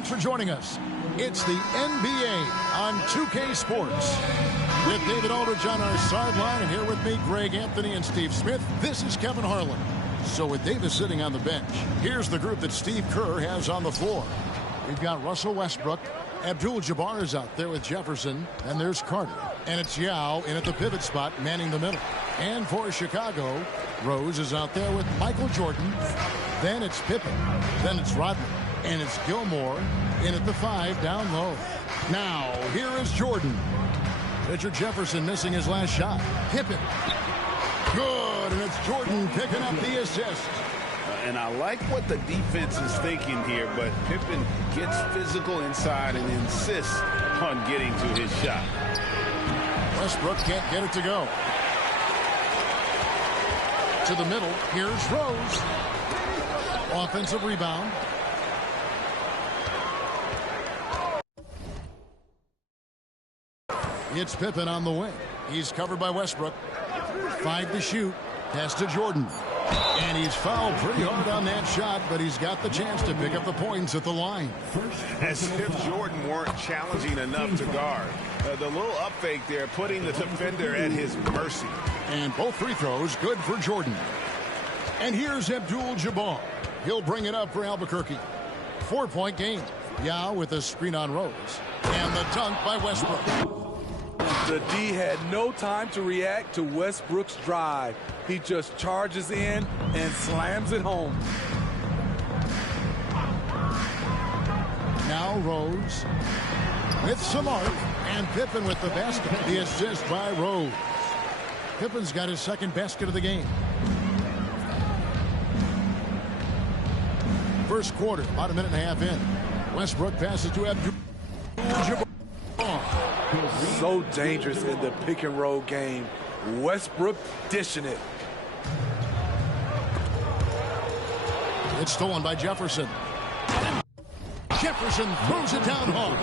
Thanks for joining us. It's the NBA on 2K Sports. With David Aldridge on our sideline, and here with me, Greg Anthony and Steve Smith, this is Kevin Harlan. So with Davis sitting on the bench, here's the group that Steve Kerr has on the floor. We've got Russell Westbrook. Abdul-Jabbar is out there with Jefferson. And there's Carter. And it's Yao in at the pivot spot, manning the middle. And for Chicago, Rose is out there with Michael Jordan. Then it's Pippen. Then it's Rodman. And it's Gilmore in at the 5 down low. Now, here is Jordan. Richard Jefferson missing his last shot. Pippen. Good, and it's Jordan picking up the assist. And I like what the defense is thinking here, but Pippen gets physical inside and insists on getting to his shot. Westbrook can't get it to go. To the middle, here's Rose. Offensive rebound. It's Pippen on the wing. He's covered by Westbrook. 5 to shoot. Pass to Jordan. And he's fouled pretty hard on that shot, but he's got the chance to pick up the points at the line. As if Jordan weren't challenging enough to guard. The little up fake there, putting the defender at his mercy. And both free throws good for Jordan. And here's Abdul-Jabbar. He'll bring it up for Albuquerque. 4-point game. Yao with a screen on Rose. And the dunk by Westbrook. The D had no time to react to Westbrook's drive. He just charges in and slams it home. Now Rose with some arc, and Pippen with the basket. The assist by Rose. Pippen's got his second basket of the game. First quarter, about a minute and a half in. Westbrook passes to Abdul-Jabbar. So dangerous in the pick and roll game. Westbrook dishing it. It's stolen by Jefferson. Jefferson throws it down hard.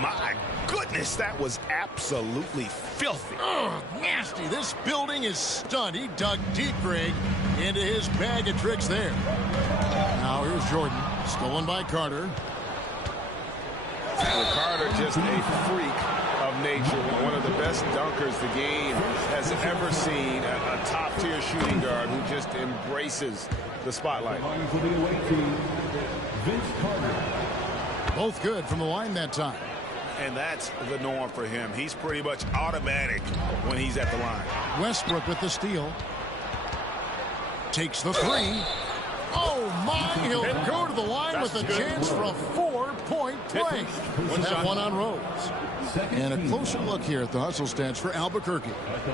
My goodness, that was absolutely filthy. Oh, nasty. This building is stunned. He dug deep, Greg, into his bag of tricks there. Now here's Jordan. Stolen by Carter. Carter just a freak of nature, one of the best dunkers the game has ever seen, a top-tier shooting guard who just embraces the spotlight. Both good from the line that time. And that's the norm for him. He's pretty much automatic when he's at the line. Westbrook with the steal. Takes the 3. Oh, my, he'll go to the line with a chance for a 4-point play. That one on Rose. And a closer look here at the hustle stats for Albuquerque.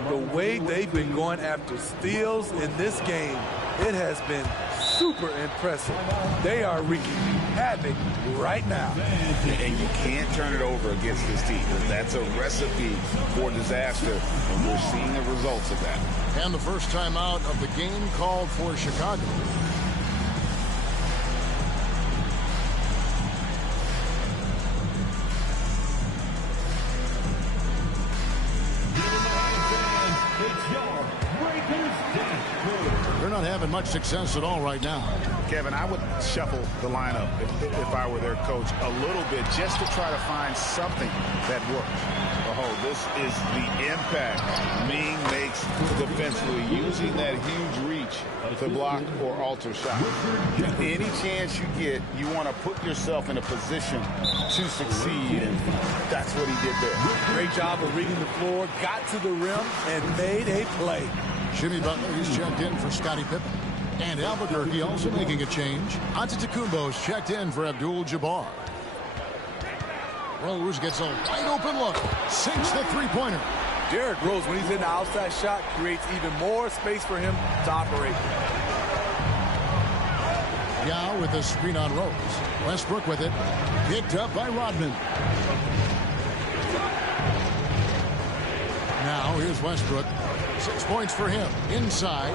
The way they've been going after steals in this game, it has been super impressive. They are wreaking havoc right now. And you can't turn it over against this team. That's a recipe for disaster, and we're seeing the results of that. And the first time out of the game called for Chicago. They're not having much success at all right now. Kevin, I would shuffle the lineup if I were their coach a little bit just to try to find something that works. Oh, this is the impact Ming makes defensively, using that huge reach to block or alter shots. Any chance you get, you want to put yourself in a position to succeed, and that's what he did there. Great job of reading the floor, got to the rim, and made a play. Jimmy Butler, he's checked in for Scottie Pippen. And Albuquerque also making a change. Antetokounmpo's checked in for Abdul-Jabbar. Rose gets a wide open look. Sinks the three-pointer. Derrick Rose, when he's in the outside shot, creates even more space for him to operate. Yao with a screen on Rose. Westbrook with it. Picked up by Rodman. Now here's Westbrook. 6 points for him. Inside.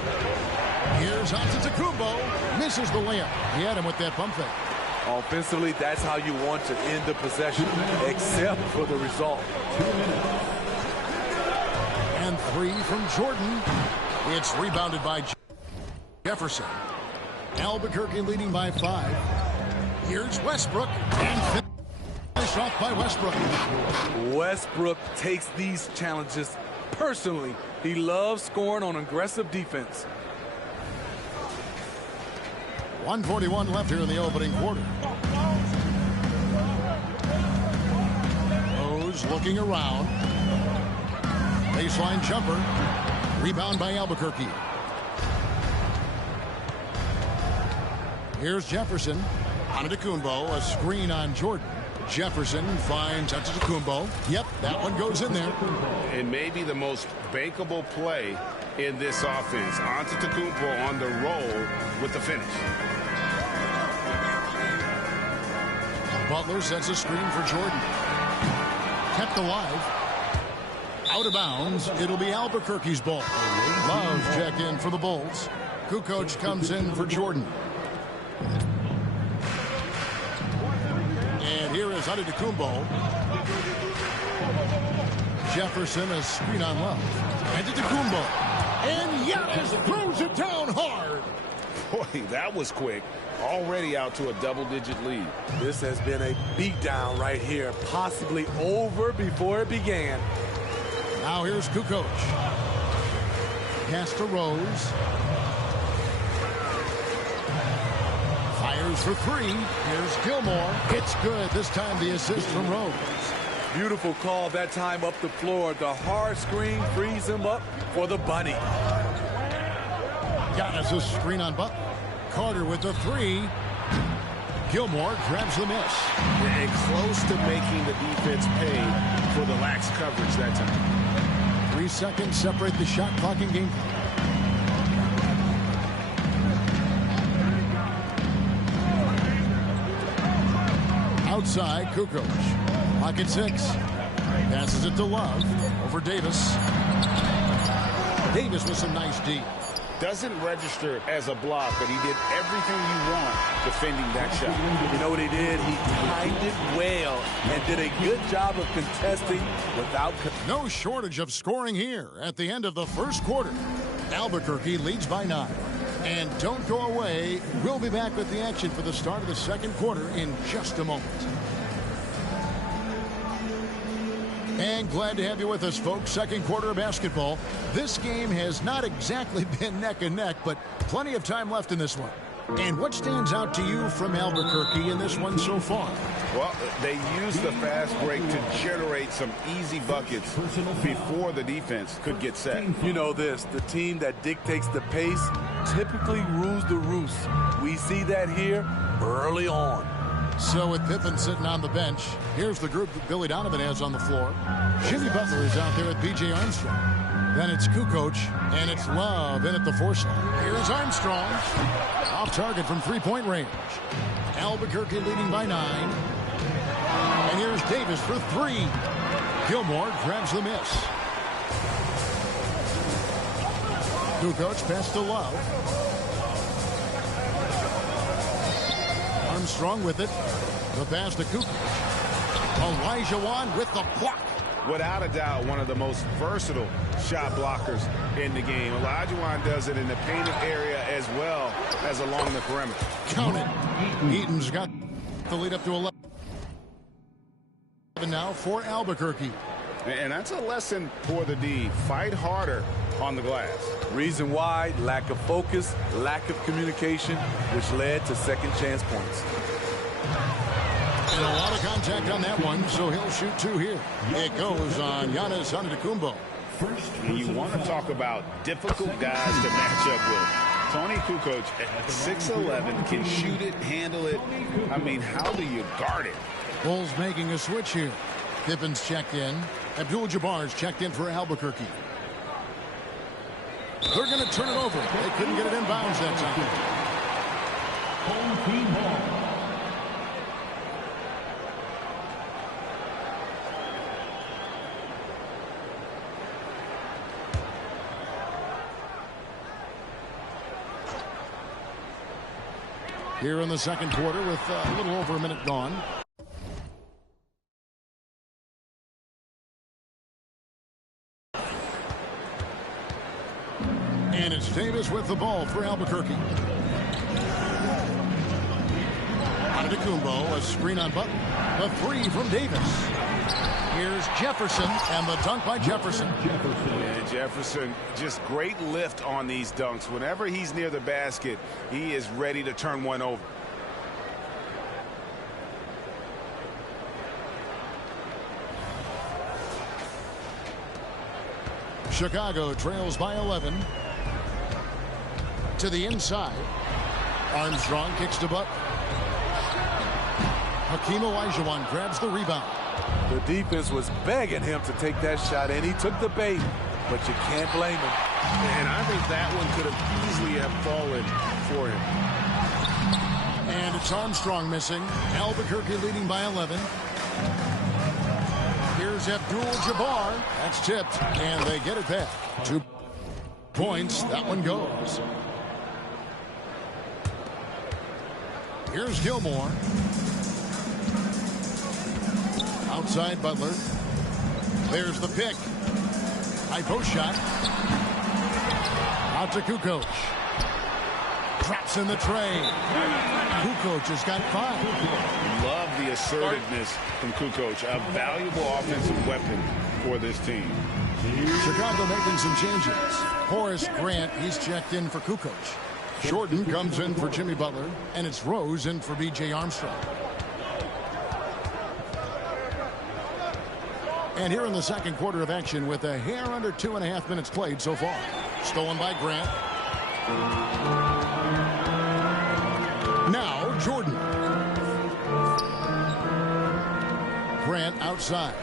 Here's Antetokounmpo. Misses the layup. He had him with that pump fake. Offensively, that's how you want to end the possession, except for the result. 2 minutes. And 3 from Jordan. It's rebounded by Jefferson. Albuquerque leading by 5. Here's Westbrook. And finished off by Westbrook. Westbrook takes these challenges personally. He loves scoring on aggressive defense. 1:41 left here in the opening quarter. Rose looking around. Baseline jumper. Rebound by Albuquerque. Here's Jefferson. Antetokounmpo, a screen on Jordan. Jefferson finds Antetokounmpo. Yep, that one goes in there. It may be the most bankable play in this offense. Antetokounmpo on the roll with the finish. Butler sets a screen for Jordan. Kept alive. Out of bounds. It'll be Albuquerque's ball. Love checked in for the Bulls. Kukoc comes in for Jordan. And here is Antetokounmpo. Jefferson, a screen on left. Antetokounmpo. And Giannis throws it down hard. Boy, that was quick. Already out to a double-digit lead. This has been a beatdown right here, possibly over before it began. Now here's Kukoc. Pass to Rose. Fires for three. Here's Gilmore. It's good. This time the assist from Rose. Beautiful call that time up the floor. The hard screen frees him up for the bunny. Giannis a screen on Butler. Carter with the three. Gilmore grabs the miss. And close to making the defense pay for the lax coverage that time. 3 seconds separate the shot clock and game clock. Outside, Kukoc. Pocket 6. Passes it to Love. Over Davis. Davis with some nice D. Doesn't register as a block, but he did everything you want defending that shot. You know what he did? He timed it well and did a good job of contesting without... No shortage of scoring here at the end of the first quarter. Albuquerque leads by 9. And don't go away. We'll be back with the action for the start of the second quarter in just a moment. And glad to have you with us, folks. Second quarter of basketball. This game has not exactly been neck and neck, but plenty of time left in this one. And what stands out to you from Albuquerque in this one so far? Well, they used the fast break to generate some easy buckets before the defense could get set. You know this, the team that dictates the pace typically rules the roost. We see that here early on. So with Pippen sitting on the bench, here's the group that Billy Donovan has on the floor. Jimmy Butler is out there with B.J. Armstrong. Then it's Kukoc, and it's Love in at the force line. Here's Armstrong. Off target from three-point range. Albuquerque leading by 9. And here's Davis for 3. Gilmore grabs the miss. Kukoc pass to Love. Armstrong with it. The pass to Kukoc. Olajuwon with the block. Without a doubt, one of the most versatile shot blockers in the game. Olajuwon does it in the painted area as well as along the perimeter. Count it. Eaton's got the lead up to 11 now for Albuquerque. And that's a lesson for the D. Fight harder on the glass. Reason why, lack of focus, lack of communication, which led to second chance points. And a lot of contact on that one, so he'll shoot 2 here. It goes on Giannis Antetokounmpo. And you want to talk about difficult guys to match up with. Toni Kukoc at 6'11", can shoot it, handle it. I mean, how do you guard it? Bulls making a switch here. Pippen's checked in. Abdul-Jabbar's checked in for Albuquerque. They're going to turn it over. They couldn't get it in bounds that time. Home team ball. Here in the second quarter with a little over a minute gone. And it's Davis with the ball for Albuquerque. Antetokounmpo, a screen on Butler. A three from Davis. Here's Jefferson, and the dunk by Jefferson. Yeah, Jefferson, just great lift on these dunks. Whenever he's near the basket, he is ready to turn one over. Chicago trails by 11. To the inside. Armstrong kicks to Butler. Hakeem Olajuwon grabs the rebound. The defense was begging him to take that shot, and he took the bait, but you can't blame him. And I think that one could have easily have fallen for him. And it's Armstrong missing. Albuquerque leading by 11. Here's Abdul-Jabbar. That's tipped, and they get it back. 2 points. That one goes. Here's Gilmore. Outside Butler. There's the pick. High post shot. Out to Kukoc. Traps in the tray. Kukoc has got 5. Love the assertiveness from Kukoc. A valuable offensive weapon for this team. Chicago making some changes. Horace Grant, he's checked in for Kukoc. Jordan comes in for Jimmy Butler, and it's Rose in for B.J. Armstrong. And here in the second quarter of action with a hair under 2.5 minutes played so far. Stolen by Grant. Now Jordan. Grant outside.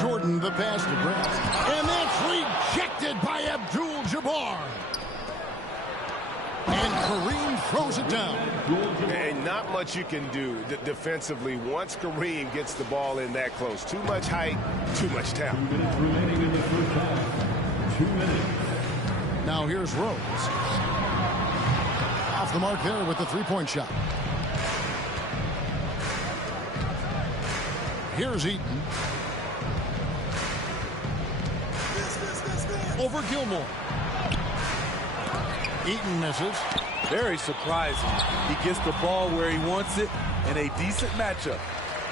Jordan the pass to Grant. And that's rejected by Abdul-Jabbar. And Kareem throws it down. And not much you can do defensively once Kareem gets the ball in that close. Too much height, too much talent. 2 minutes remaining in the first half. 2 minutes. Now here's Rose. Off the mark there with the three-point shot. Here's Eaton. Over Gilmore. Eaton misses. Very surprising. He gets the ball where he wants it in a decent matchup.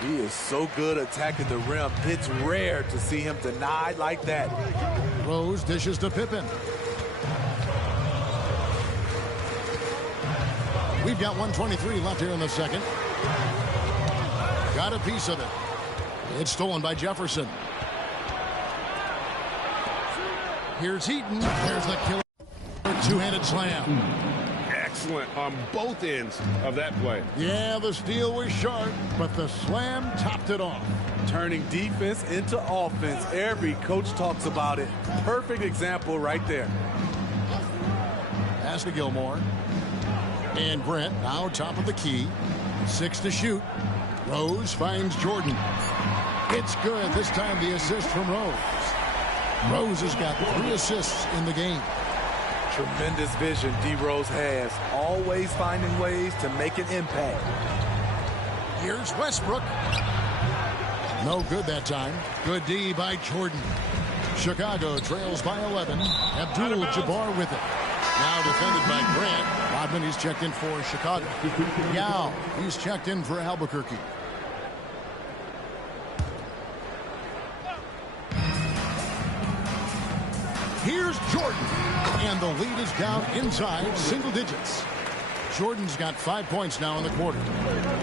He is so good attacking the rim. It's rare to see him denied like that. Rose dishes to Pippen. We've got 1:23 left here in the second. Got a piece of it. It's stolen by Jefferson. Here's Eaton. There's the killer two-handed slam. Excellent on both ends of that play. Yeah, the steal was sharp, but the slam topped it off. Turning defense into offense. Every coach talks about it. Perfect example right there. Pass to Gilmore. And Brent now top of the key. 6 to shoot. Rose finds Jordan. It's good. This time the assist from Rose. Rose has got 3 assists in the game. Tremendous vision D. Rose has. Always finding ways to make an impact. Here's Westbrook. No good that time. Good D by Jordan. Chicago trails by 11. Abdul-Jabbar with it. Now defended by Grant. Rodman, he's checked in for Chicago. Yao, he's checked in for Albuquerque. Here's Jordan. And the lead is down inside single digits. Jordan's got 5 points now in the quarter.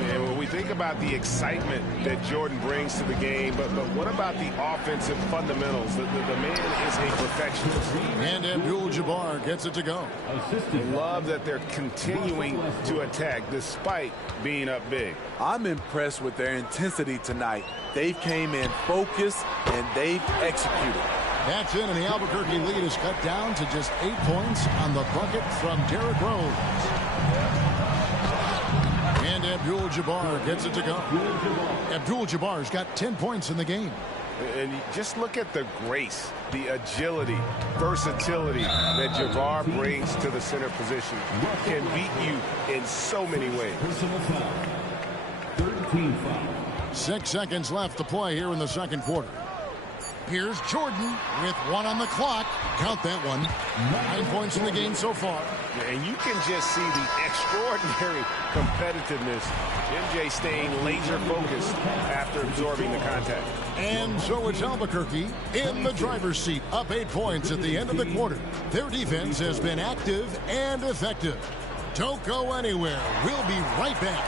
Yeah, when we think about the excitement that Jordan brings to the game, but what about the offensive fundamentals? The man is a perfectionist. And Abdul-Jabbar gets it to go. I love that they're continuing to attack despite being up big. I'm impressed with their intensity tonight. They came in focused and they've executed. That's in, and the Albuquerque lead is cut down to just 8 points on the bucket from Derrick Rose. And Abdul-Jabbar gets it to go. Abdul-Jabbar's got 10 points in the game. And just look at the grace, the agility, versatility that Jabbar brings to the center position. Can beat you in so many ways. Personal foul. 13 foul. 6 seconds left to play here in the second quarter. Here's Jordan with 1 on the clock. Count that one. 9 points in the game so far. And you can just see the extraordinary competitiveness. MJ staying laser focused after absorbing the contact. And so it's Albuquerque in the driver's seat, up 8 points at the end of the quarter. Their defense has been active and effective. Don't go anywhere. We'll be right back.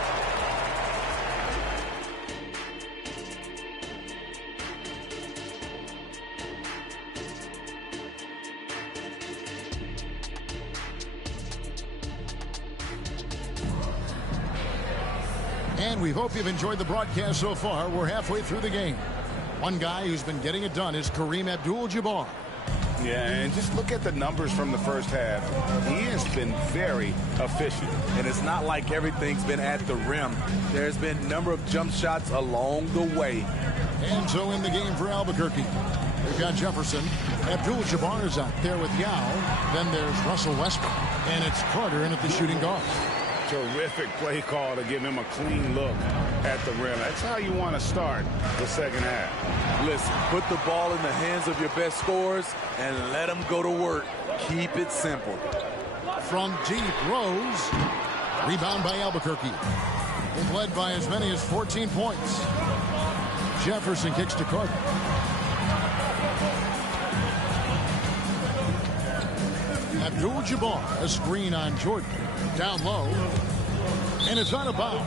And we hope you've enjoyed the broadcast so far. We're halfway through the game. One guy who's been getting it done is Kareem Abdul-Jabbar. Yeah, and just look at the numbers from the first half. He has been very efficient. And it's not like everything's been at the rim. There's been a number of jump shots along the way. And so in the game for Albuquerque, we've got Jefferson. Abdul-Jabbar is out there with Yao. Then there's Russell Westbrook. And it's Carter in at the shooting guard. Terrific play call to give him a clean look at the rim. That's how you want to start the second half. Listen, put the ball in the hands of your best scorers and let them go to work. Keep it simple. From deep, Rose. Rebound by Albuquerque. They've led by as many as 14 points. Jefferson kicks to Carter. Abdul-Jabbar, a screen on Jordan. Down low. And it's on a bounce.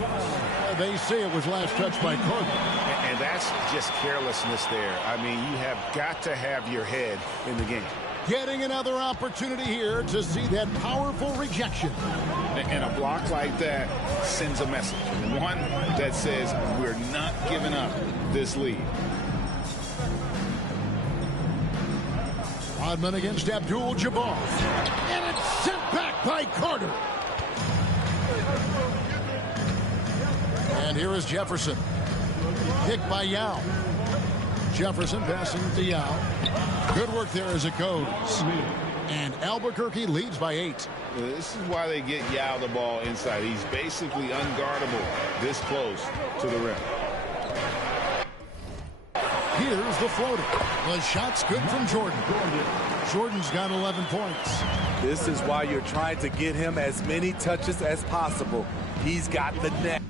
They say it was last touched by Carter. And that's just carelessness there. I mean, you have got to have your head in the game. Getting another opportunity here to see that powerful rejection. And a block like that sends a message. One that says we're not giving up this lead. Rodman against Abdul-Jabbar. And it's sent back by Carter. And here is Jefferson. Kick by Yao. Jefferson passing to Yao. Good work there as it goes. And Albuquerque leads by 8. This is why they get Yao the ball inside. He's basically unguardable this close to the rim. Here's the floater. The shot's good from Jordan. Jordan's got 11 points. This is why you're trying to get him as many touches as possible. He's got the net.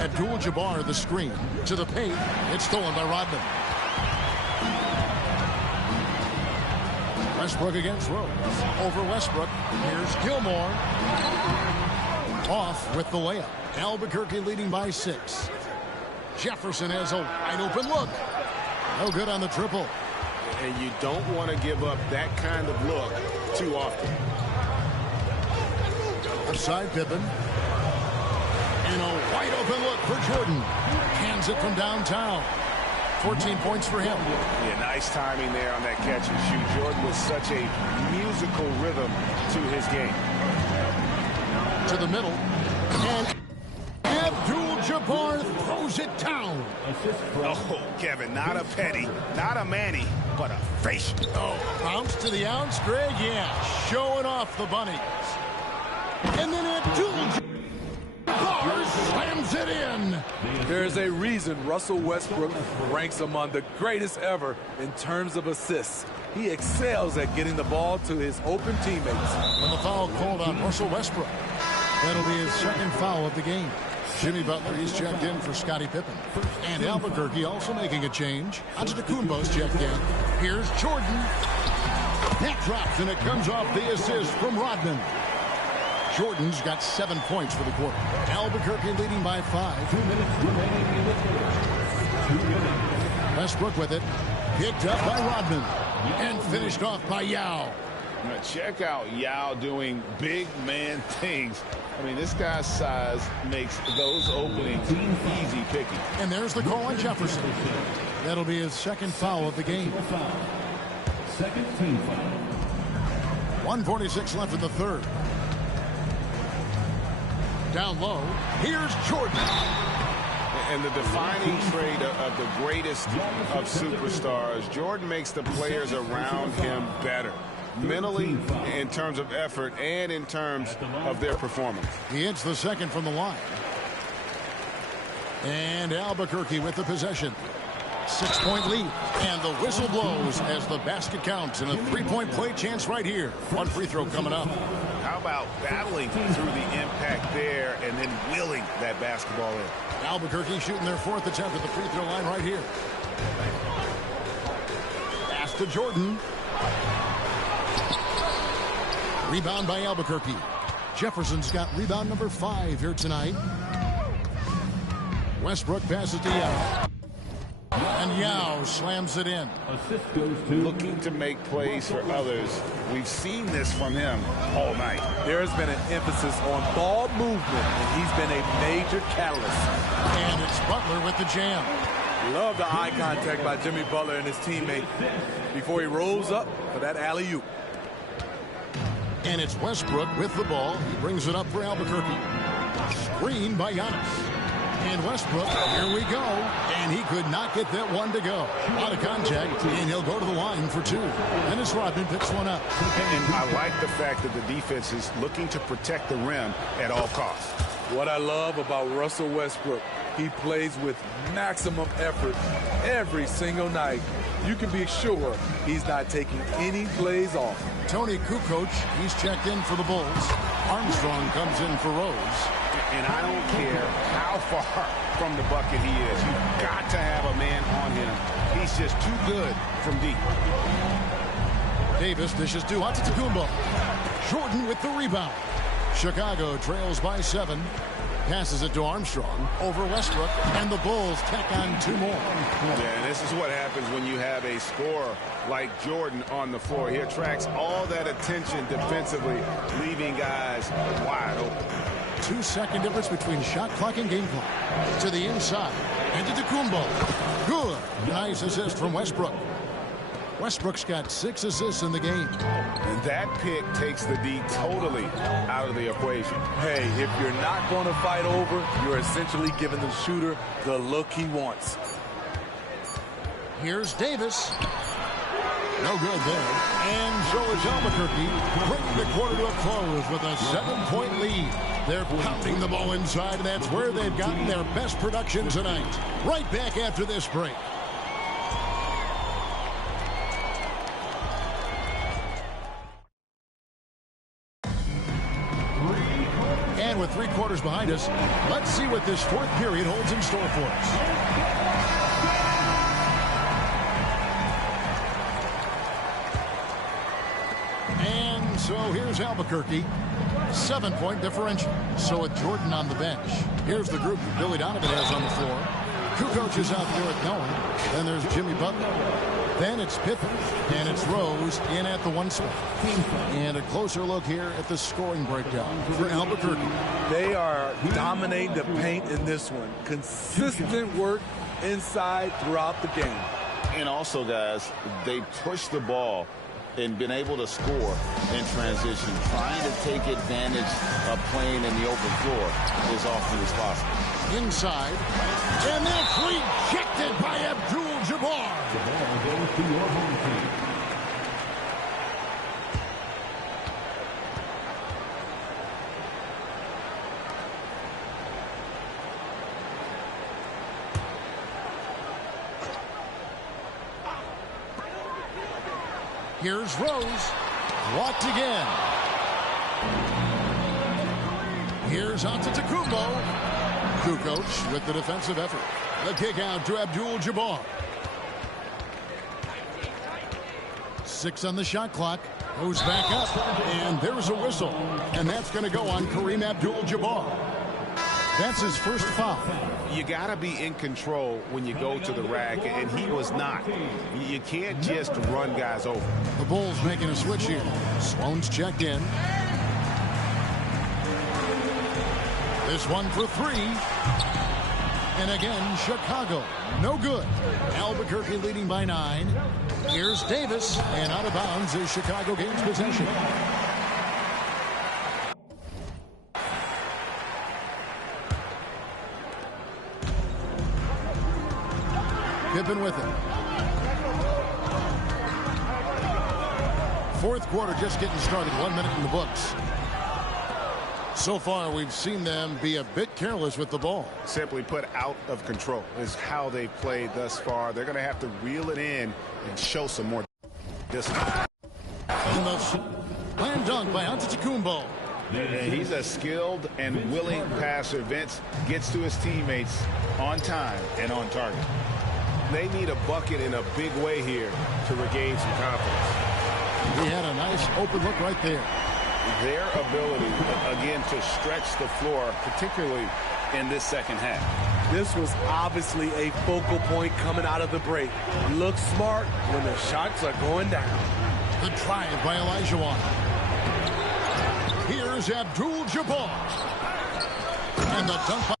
Abdul-Jabbar the screen to the paint. It's stolen by Rodman. Westbrook against Rose. Over Westbrook. Here's Gilmore. Off with the layup. Albuquerque leading by 6. Jefferson has a wide open look. No good on the triple. And you don't want to give up that kind of look too often. Outside Pippen. And a wide open look for Jordan. Cans it from downtown. 14 points for him. Yeah, nice timing there on that catch and shoot. Jordan with such a musical rhythm to his game. To the middle. And Abdul-Jabbar throws it down. Oh, Kevin, not a Petty, not a Manny, but a face. Oh, bounce to the ounce, Greg. Yeah, showing off the bunnies. And then Abdul-Jabbar slams it in. There's a reason Russell Westbrook ranks among the greatest ever in terms of assists. He excels at getting the ball to his open teammates. When the foul called on Russell Westbrook, that'll be his second foul of the game. Jimmy Butler, he's checked in for Scottie Pippen. And Albuquerque also making a change. Antetokounmpo's checked in. Here's Jordan. That drops, and it comes off the assist from Rodman. Jordan's got 7 points for the quarter. Albuquerque leading by 5. 2 minutes remaining in the quarter. 2 minutes. Westbrook with it. Picked up by Rodman. And finished off by Yao. Now check out Yao doing big man things. I mean, this guy's size makes those openings easy picking. And there's the call on Jefferson. That'll be his second foul of the game. Second team foul. 1:46 left in the third. Down low. Here's Jordan. And the defining trait of the greatest of superstars, Jordan makes the players around him better. mentally, in terms of effort, and in terms of their performance. He hits the second from the line. And Albuquerque with the possession. 6-point lead. And the whistle blows as the basket counts. And a 3-point play chance right here. One free throw coming up. How about battling through the impact there and then wheeling that basketball in? Albuquerque shooting their 4th attempt at the free throw line right here. Pass to Jordan. Rebound by Albuquerque. Jefferson's got rebound number 5 here tonight. Westbrook passes to Yao. And Yao slams it in. Assist goes to Looking to make plays for others. We've seen this from him all night. There's been an emphasis on ball movement, and he's been a major catalyst. And it's Butler with the jam. Love the eye contact by Jimmy Butler and his teammate before he rolls up for that alley-oop. And it's Westbrook with the ball. He brings it up for Albuquerque. Screen by Giannis. And Westbrook, here we go. And he could not get that one to go. Out of contact, and he'll go to the line for 2. Dennis Rodman picks one up. And I like the fact that the defense is looking to protect the rim at all costs. What I love about Russell Westbrook, he plays with maximum effort every single night. You can be sure he's not taking any plays off. Tony Kukoc, he's checked in for the Bulls. Armstrong comes in for Rose. And I don't care how far from the bucket he is. You've got to have a man on him. He's just too good from deep. Davis dishes to Antetokounmpo. Jordan with the rebound. Chicago trails by 7. Passes it to Armstrong over Westbrook, and the Bulls tack on 2 more. Yeah, and this is what happens when you have a scorer like Jordan on the floor. He attracts all that attention defensively, leaving guys wide open. 2-second difference between shot clock and game clock. To the inside. Antetokounmpo. Good. Nice assist from Westbrook. Westbrook's got 6 assists in the game. And that pick takes the D totally out of the equation. Hey, if you're not going to fight over, you're essentially giving the shooter the look he wants. Here's Davis. No good there. And so is Albuquerque, bringing the quarter to a close with a 7-point lead. They're pounding the ball inside, and that's where they've gotten their best production tonight. Right back after this break. And with 3 quarters behind us, let's see what this 4th period holds in store for us. So here's Albuquerque, 7-point differential. So with Jordan on the bench, here's the group that Billy Donovan has on the floor. Kukoc is out there at Nolan. Then there's Jimmy Butler. Then it's Pippen, and it's Rose in at the 1 spot. And a closer look here at the scoring breakdown for Albuquerque. They are dominating the paint in this one. Consistent work inside throughout the game. And also, guys, they push the ball and been able to score in transition, trying to take advantage of playing in the open floor as often as possible. Inside, and that's rejected by Abdul-Jabbar. the ball goes to your home team. Here's Rose. Blocked again. Here's Antetokounmpo. Kukoc with the defensive effort. The kick out to Abdul-Jabbar. 6 on the shot clock. Goes back up. And there's a whistle. And that's going to go on Kareem Abdul-Jabbar. That's his first foul. You got to be in control when you go to the rack, and he was not. You can't just run guys over. The Bulls making a switch here. Sloan's checked in. This one for 3. And again, Chicago. No good. Albuquerque leading by 9. Here's Davis. And out of bounds as Chicago gains possession. Pippen with it. Fourth quarter just getting started. 1 minute in the books. So far, we've seen them be a bit careless with the ball. Simply put, out of control is how they played thus far. They're going to have to reel it in and show some more discipline. And the slam dunk by Antetokounmpo. And he's a skilled and willing passer. Vince gets to his teammates on time and on target. They need a bucket in a big way here to regain some confidence. He had a nice open look right there. Their ability, again, to stretch the floor, particularly in this second half. This was obviously a focal point coming out of the break. Look smart when the shots are going down. The drive by Olajuwon. Here's Abdul-Jabbar. And the dunk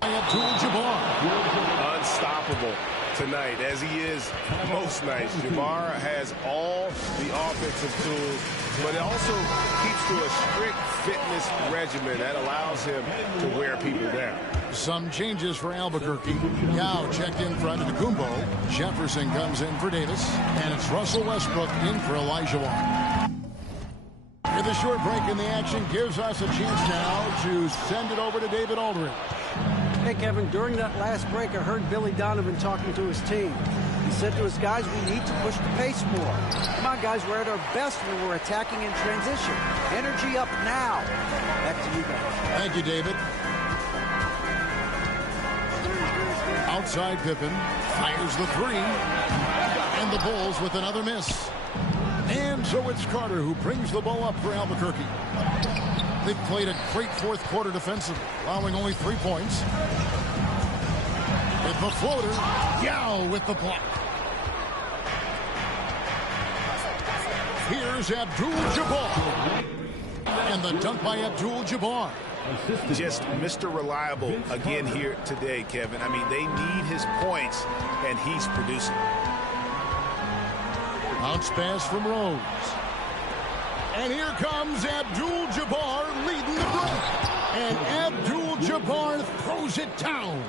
by Abdul-Jabbar. Unstoppable tonight, as he is most nights. Jabbar has all the offensive tools, but it also keeps to a strict fitness regimen that allows him to wear people down. Some changes for Albuquerque. Yao checked in for Antetokounmpo. Jefferson comes in for Davis. And it's Russell Westbrook in for Olajuwon. With a short break in the action gives us a chance now to send it over to David Aldridge. Hey, Kevin, during that last break, I heard Billy Donovan talking to his team. He said to his guys, we need to push the pace more. Come on, guys, we're at our best when we're attacking in transition. Energy up now. Back to you guys. Thank you, David. Outside Pippen fires the three. And the Bulls with another miss. And so it's Carter who brings the ball up for Albuquerque. They've played a great fourth quarter defensively, allowing only 3 points. With the floater, Yao with the block. Here's Abdul-Jabbar. And the dunk by Abdul-Jabbar. Just Mr. Reliable again here today, Kevin. I mean, they need his points, and he's producing. Bounce pass from Rose. And here comes Abdul-Jabbar leading the break. And Abdul-Jabbar throws it down.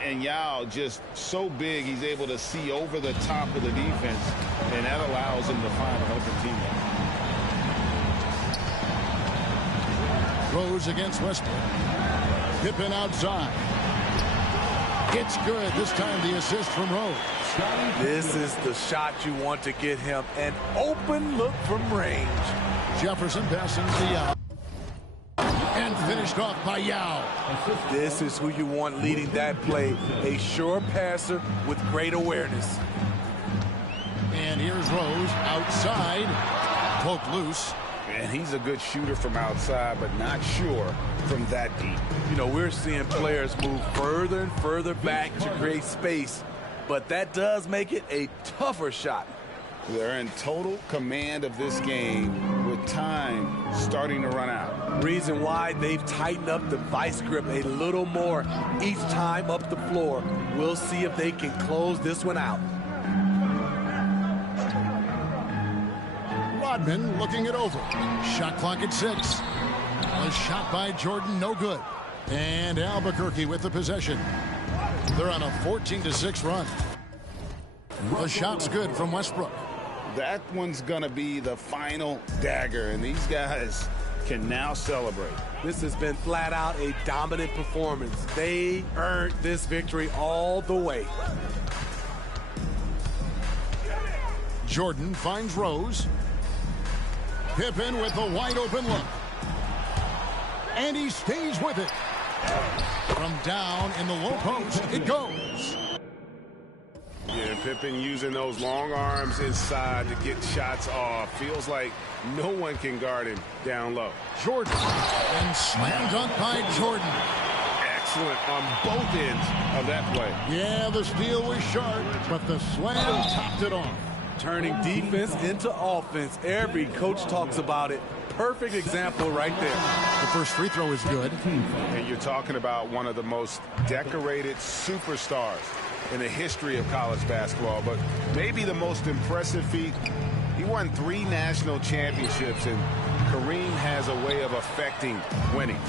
And Yao just so big, he's able to see over the top of the defense, and that allows him to find an open teammate. Rose against Westbrook. Pippen outside. It's good. This time the assist from Rose. This is the shot you want to get him. An open look from range. Jefferson passing to Yao. And finished off by Yao. This is who you want leading that play. A sure passer with great awareness. And here's Rose outside. Poked loose. And he's a good shooter from outside, but not sure from that deep. You know, we're seeing players move further and further back to create space, but that does make it a tougher shot. They're in total command of this game with time starting to run out. Reason why they've tightened up the vice grip a little more each time up the floor. We'll see if they can close this one out. Rodman looking it over. Shot clock at 6. A shot by Jordan, no good. And Albuquerque with the possession. They're on a 14-6 run. The shot's good from Westbrook. That one's going to be the final dagger, and these guys can now celebrate. This has been flat out a dominant performance. They earned this victory all the way. Jordan finds Rose. Pippen with the wide open look. And he stays with it. From down in the low post, it goes. Yeah, Pippen using those long arms inside to get shots off. Feels like no one can guard him down low. Jordan. And slam dunk by Jordan. Excellent on both ends of that play. Yeah, the steal was sharp, but the slam topped it off. Turning defense into offense. Every coach talks about it. Perfect example right there. The first free throw is good. And you're talking about one of the most decorated superstars in the history of college basketball, but maybe the most impressive feat. He won 3 national championships, and Kareem has a way of affecting winning.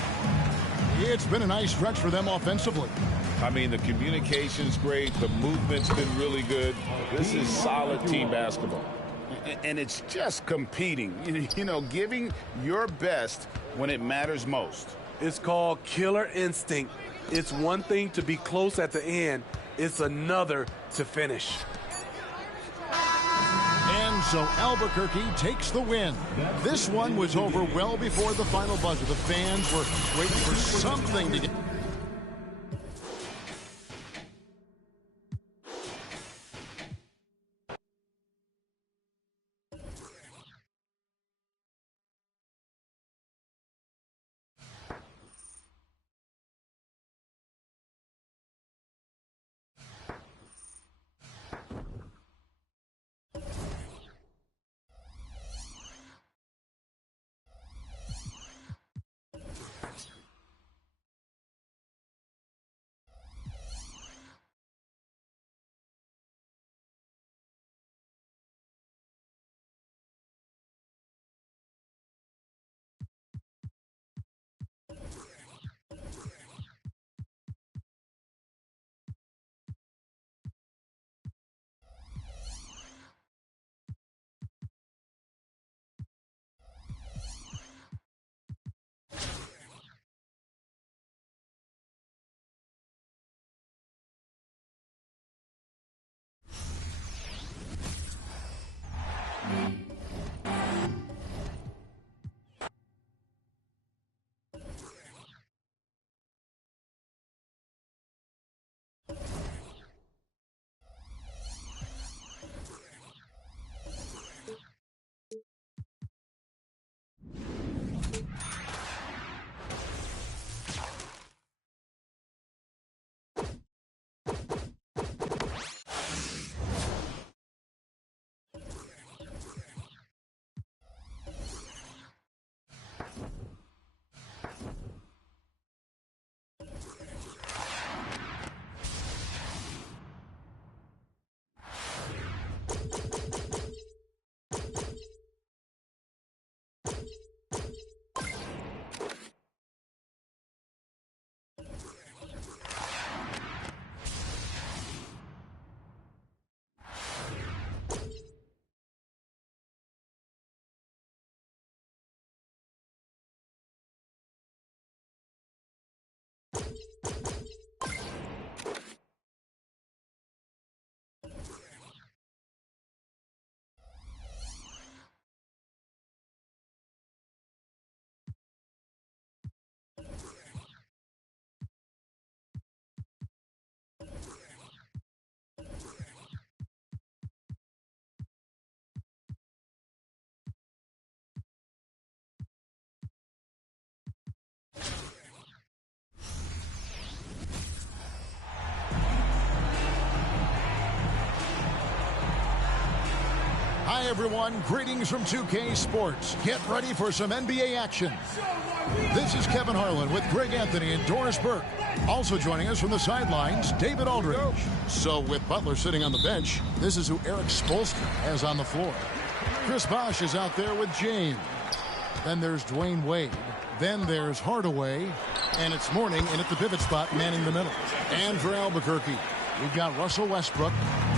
It's been a nice stretch for them offensively. I mean, the communication's great. The movement's been really good. This is solid team basketball. And it's just competing, you know, giving your best when it matters most. It's called killer instinct. It's one thing to be close at the end. It's another to finish. And so Albuquerque takes the win. This one was over well before the final buzzer. The fans were waiting for something to get. Hi, everyone. Greetings from 2K Sports. Get ready for some NBA action. This is Kevin Harlan with Greg Anthony and Doris Burke. Also joining us from the sidelines, David Aldridge. So with Butler sitting on the bench, this is who Eric Spoelstra has on the floor. Chris Bosh is out there with James. Then there's Dwayne Wade. Then there's Hardaway. And it's Mourning in at the pivot spot, manning the middle. And for Albuquerque, we've got Russell Westbrook.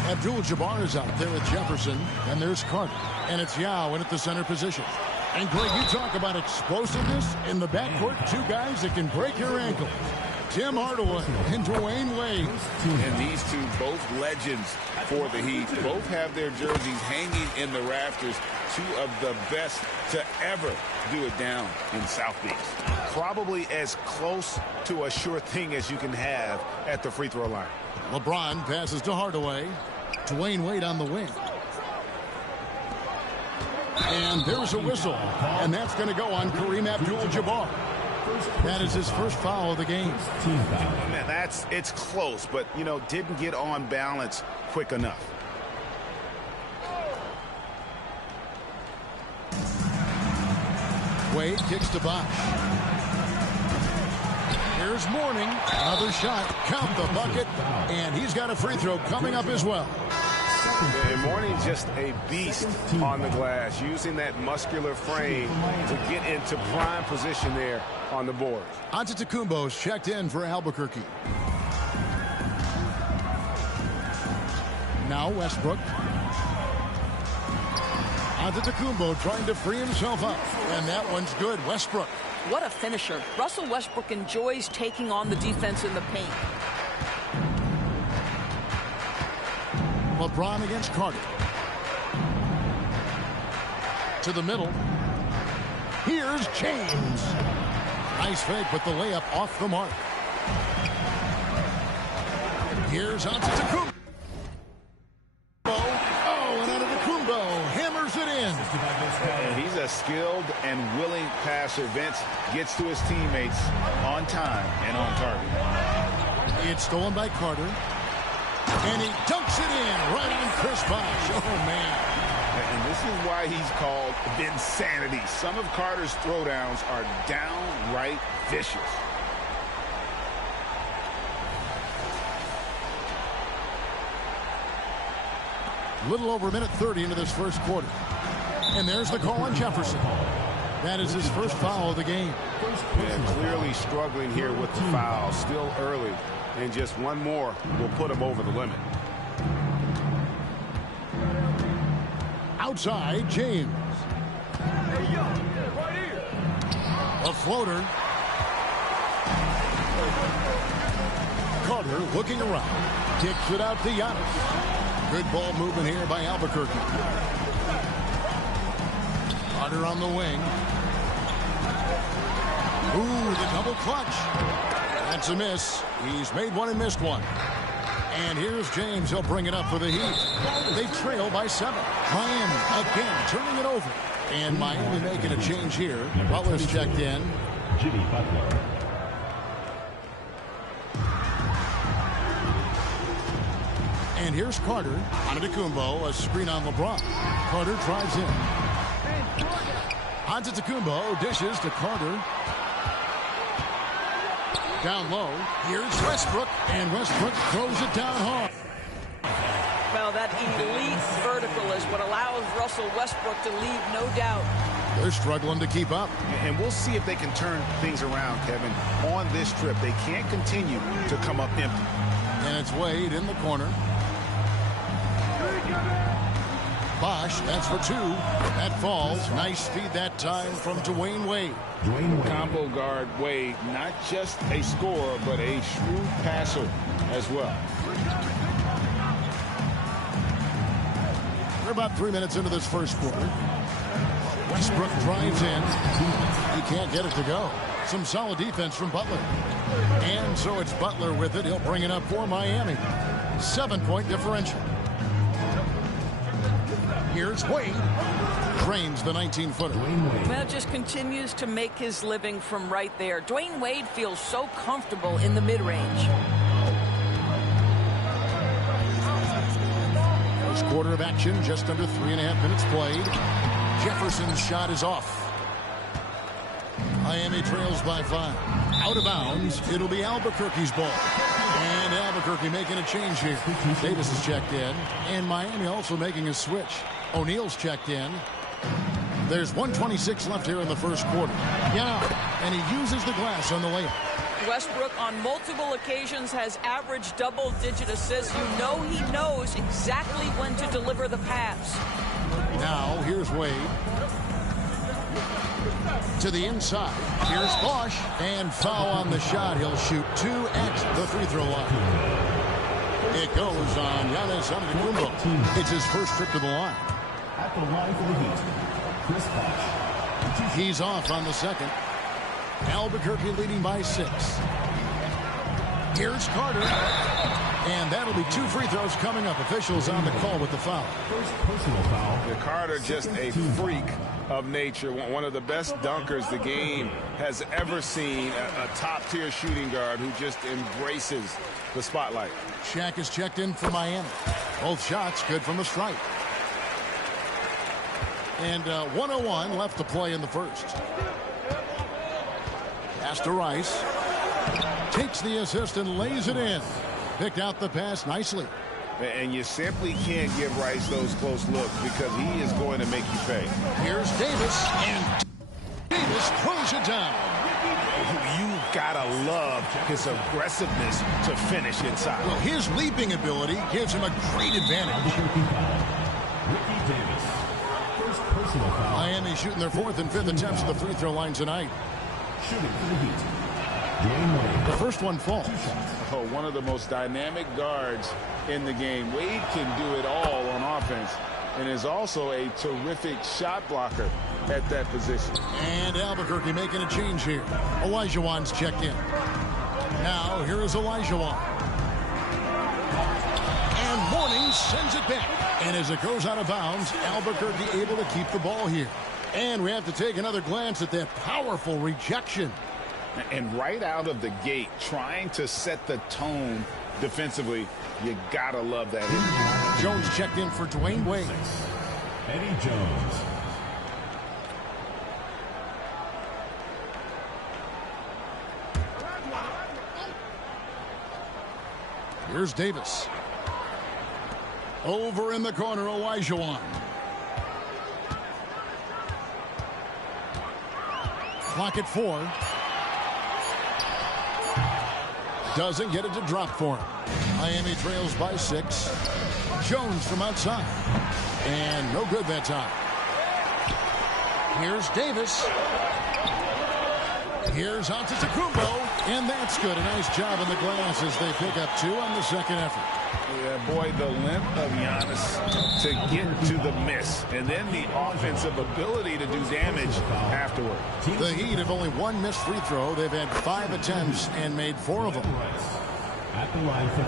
Abdul-Jabbar is out there with Jefferson. And there's Carter. And it's Yao in at the center position. And Greg, you talk about explosiveness in the backcourt. Two guys that can break your ankle. Tim Hardaway and Dwayne Wade. And these two, both legends for the Heat. Both have their jerseys hanging in the rafters. Two of the best to ever do it down in South Beach. Probably as close to a sure thing as you can have at the free throw line. LeBron passes to Hardaway. Dwayne Wade on the wing. And there's a whistle. And that's going to go on Kareem Abdul-Jabbar. That is his first foul of the game. Man, it's close, but, you know, didn't get on balance quick enough. Wade kicks to Bosh. Here's Mourning. Another shot. Count the bucket. And he's got a free throw coming up as well. And Mourning's just a beast on the glass, using that muscular frame to get into prime position there on the board. Antetokounmpo's checked in for Albuquerque. Now Westbrook. Antetokounmpo trying to free himself up. And that one's good. Westbrook. What a finisher. Russell Westbrook enjoys taking on the defense in the paint. LeBron against Carter. To the middle. Here's James. Nice fake, but the layup off the mark. Here's Antetokounmpo. Oh, and Antetokounmpo hammers it in. And he's a skilled and willing passer. Vince gets to his teammates on time and on target. It's stolen by Carter. And he dunks it in right on Chris Bosh. Oh, man. And this is why he's called Vinsanity. Some of Carter's throwdowns are downright vicious. Little over a minute 30 into this first quarter. And there's the call on Jefferson. That is his first foul of the game. Yeah, clearly struggling here with the foul. Still early. And just one more will put him over the limit. Outside, James. A floater. Carter looking around. Kicks it out to Giannis. Good ball movement here by Albuquerque. Carter on the wing. Ooh, the double clutch. That's a miss. He's made one and missed one. And here's James. He'll bring it up for the Heat. They trail by 7. Miami again turning it over. And Miami making a change here. Butler's checked in. Jimmy Butler. And here's Carter. Antetokounmpo, a screen on LeBron. Carter drives in. Antetokounmpo dishes to Carter. Down low. Here's Westbrook. And Westbrook throws it down hard. Well, that elite vertical is what allows Russell Westbrook to leave no doubt. They're struggling to keep up. And we'll see if they can turn things around, Kevin. On this trip, they can't continue to come up empty. And it's Wade in the corner. Bosh, that's for 2. That falls. Nice feed that time from Dwayne Wade. Combo guard Wade, not just a scorer, but a shrewd passer as well. We're about 3 minutes into this first quarter. Westbrook drives in. He can't get it to go. Some solid defense from Butler. And so it's Butler with it. He'll bring it up for Miami. 7-point differential. Here's Wade. Drains the 19-footer. Well, just continues to make his living from right there. Dwayne Wade feels so comfortable in the mid-range. First quarter of action, just under 3.5 minutes played. Jefferson's shot is off. Miami trails by 5. Out of bounds, it'll be Albuquerque's ball. And Albuquerque making a change here. Davis is checked in. And Miami also making a switch. O'Neal's checked in. There's 1:26 left here in the first quarter. Yeah, and he uses the glass on the layup. Westbrook on multiple occasions has averaged double-digit assists. You know he knows exactly when to deliver the pass. Now, here's Wade. To the inside. Here's Bosh. And foul on the shot. He'll shoot 2 at the free throw line. It goes on Giannis Antetokounmpo. It's his first trip to the line. At the line for the Heat, Chris Bosh. He's off on the second. Albuquerque leading by 6. Here's Carter. And that'll be 2 free throws coming up. Officials on the call with the foul. First personal foul. The Carter just a freak of nature. One of the best dunkers the game has ever seen. A top-tier shooting guard who just embraces the spotlight. Shaq is checked in for Miami. Both shots good from the stripe. And 1:01 left to play in the first. Pass to Rice. Takes the assist and lays it in. Picked out the pass nicely. And you simply can't give Rice those close looks because he is going to make you pay. Here's Davis. And Davis throws it down. You've got to love his aggressiveness to finish inside. Well, his leaping ability gives him a great advantage. Ricky Davis. First personal Personal foul. Miami shooting their 4th and 5th attempts at the free throw line tonight. Shooting for the Heat. Dwayne Wade. The first one falls. Oh, one of the most dynamic guards in the game. Wade can do it all on offense and is also a terrific shot blocker at that position. And Albuquerque making a change here. Olajuwon's checked in. Now, here is Olajuwon. And Mourning sends it back. And as it goes out of bounds, Albuquerque able to keep the ball here. And we have to take another glance at that powerful rejection. And right out of the gate, trying to set the tone defensively, you gotta love that. Jones checked in for Dwayne Wade. Eddie Jones. Here's Davis. Over in the corner, Olajuwon. Clock at 4. Doesn't get it to drop for him. Miami trails by 6. Jones from outside. And no good that time. Here's Davis. Here's Antetokounmpo. And that's good. A nice job on the glass as they pick up 2 on the second effort. Yeah, boy, the limp of Giannis to get to the miss. And then the offensive ability to do damage afterward. The Heat have only 1 missed free throw. They've had 5 attempts and made 4 of them. At the line for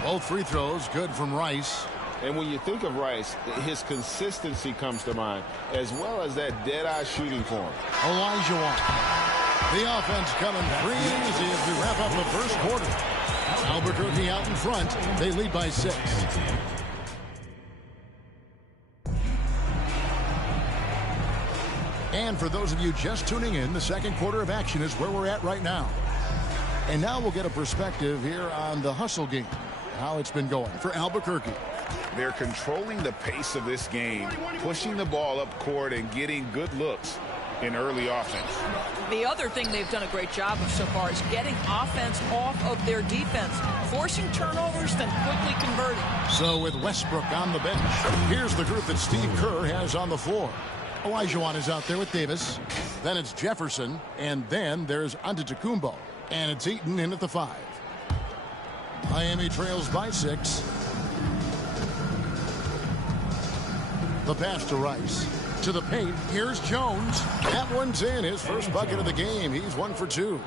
2. Both free throws good from Rice. And when you think of Rice, his consistency comes to mind, as well as that dead-eye shooting form. Olajuwon. The offense coming free and easy as we wrap up the first quarter. Albuquerque out in front. They lead by 6. And for those of you just tuning in, the second quarter of action is where we're at right now. And now we'll get a perspective here on the hustle game, how it's been going for Albuquerque. They're controlling the pace of this game, pushing the ball up court and getting good looks in early offense. The other thing they've done a great job of so far is getting offense off of their defense, forcing turnovers, then quickly converting. So with Westbrook on the bench, here's the group that Steve Kerr has on the floor. Olajuwon is out there with Davis. Then it's Jefferson, and then there's Antetokounmpo. And it's Eaton in at the 5. Miami trails by 6. The pass to Rice. To the paint. Here's Jones. That one's in. His first bucket of the game. He's 1 for 2.